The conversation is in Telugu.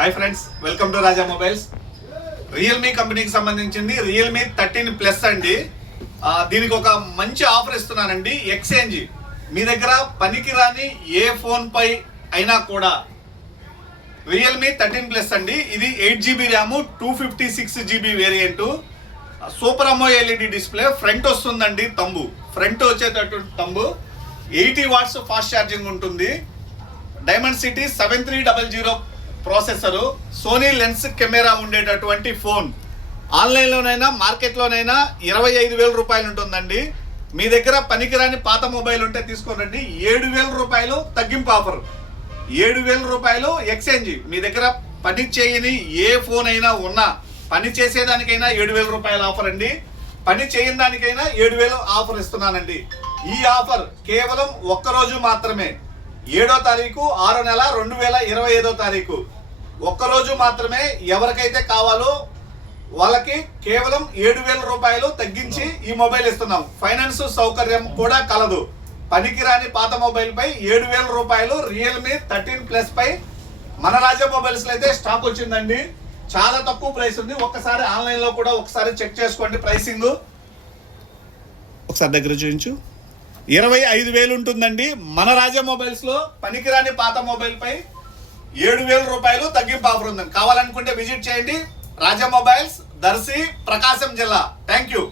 Hi friends welcome to Raja mobiles realme కంపెనీకి సంబంధించింది రియల్మీ థర్టీన్ ప్లస్ అండి. దీనికి ఒక మంచి ఆఫర్ ఇస్తున్నానండి ఎక్స్చేంజ్ మీ దగ్గర పనికిరాని ఏ ఫోన్ పై అయినా కూడా రియల్మీ థర్టీన్ ప్లస్ అండి. ఇది eight GB RAM two fifty six GB variant super AMOLED display front వస్తుందండి తంబు ఫ్రంట్ వచ్చేటట్టు thumb eighty watts fast charging ఉంటుంది. Dimensity seven three double zero processor Sony lens camera ఉండేటటువంటి ఫోన్. ఆన్లైన్లోనైనా మార్కెట్లోనైనా ఇరవై ఐదు వేల రూపాయలు ఉంటుందండి. మీ దగ్గర పనికిరాని పాత మొబైల్ ఉంటే తీసుకోనండి ఏడు వేల రూపాయలు తగ్గింపు ఆఫర్. ఏడు వేల రూపాయలు ఎక్స్చేంజ్. మీ దగ్గర పని చేయని ఏ ఫోన్ అయినా ఉన్నా పని చేసేదానికైనా ఏడు వేల రూపాయల ఆఫర్ అండి. పని చేయని దానికైనా ఏడు వేలు ఆఫర్ ఇస్తున్నానండి. ఈ ఆఫర్ కేవలం ఒక్కరోజు మాత్రమే. ఏడో తారీఖు ఆరో నెల రెండు వేల ఇరవై ఐదో తారీఖు. ఒక్కరోజు మాత్రమే ఎవరికైతే కావాలో వాళ్ళకి కేవలం ఏడు వేల రూపాయలు తగ్గించి ఈ మొబైల్ ఇస్తున్నాం. ఫైనాన్స్ సౌకర్యం కూడా కలదు. పనికిరాని పాత మొబైల్ పై ఏడు వేల రూపాయలు రియల్మీ థర్టీన్ ప్లస్ పై మన రాజా మొబైల్స్లో అయితే స్టాక్ వచ్చిందండి. చాలా తక్కువ ప్రైస్ ఉంది. ఒక్కసారి ఆన్లైన్లో కూడా ఒకసారి చెక్ చేసుకోండి ప్రైసింగ్. ఒకసారి దగ్గర చూపించు. ఇరవై ఐదు వేలు ఉంటుందండి. మన రాజా మొబైల్స్లో పనికిరాని పాత మొబైల్ పై ఏడు వేల రూపాయలు తగ్గింపు ఆఫర్ ఉందండి కావాలనుకుంటే విజిట్ చేయండి. రాజా మొబైల్స్ దర్శి ప్రకాశం జిల్లా. Thank you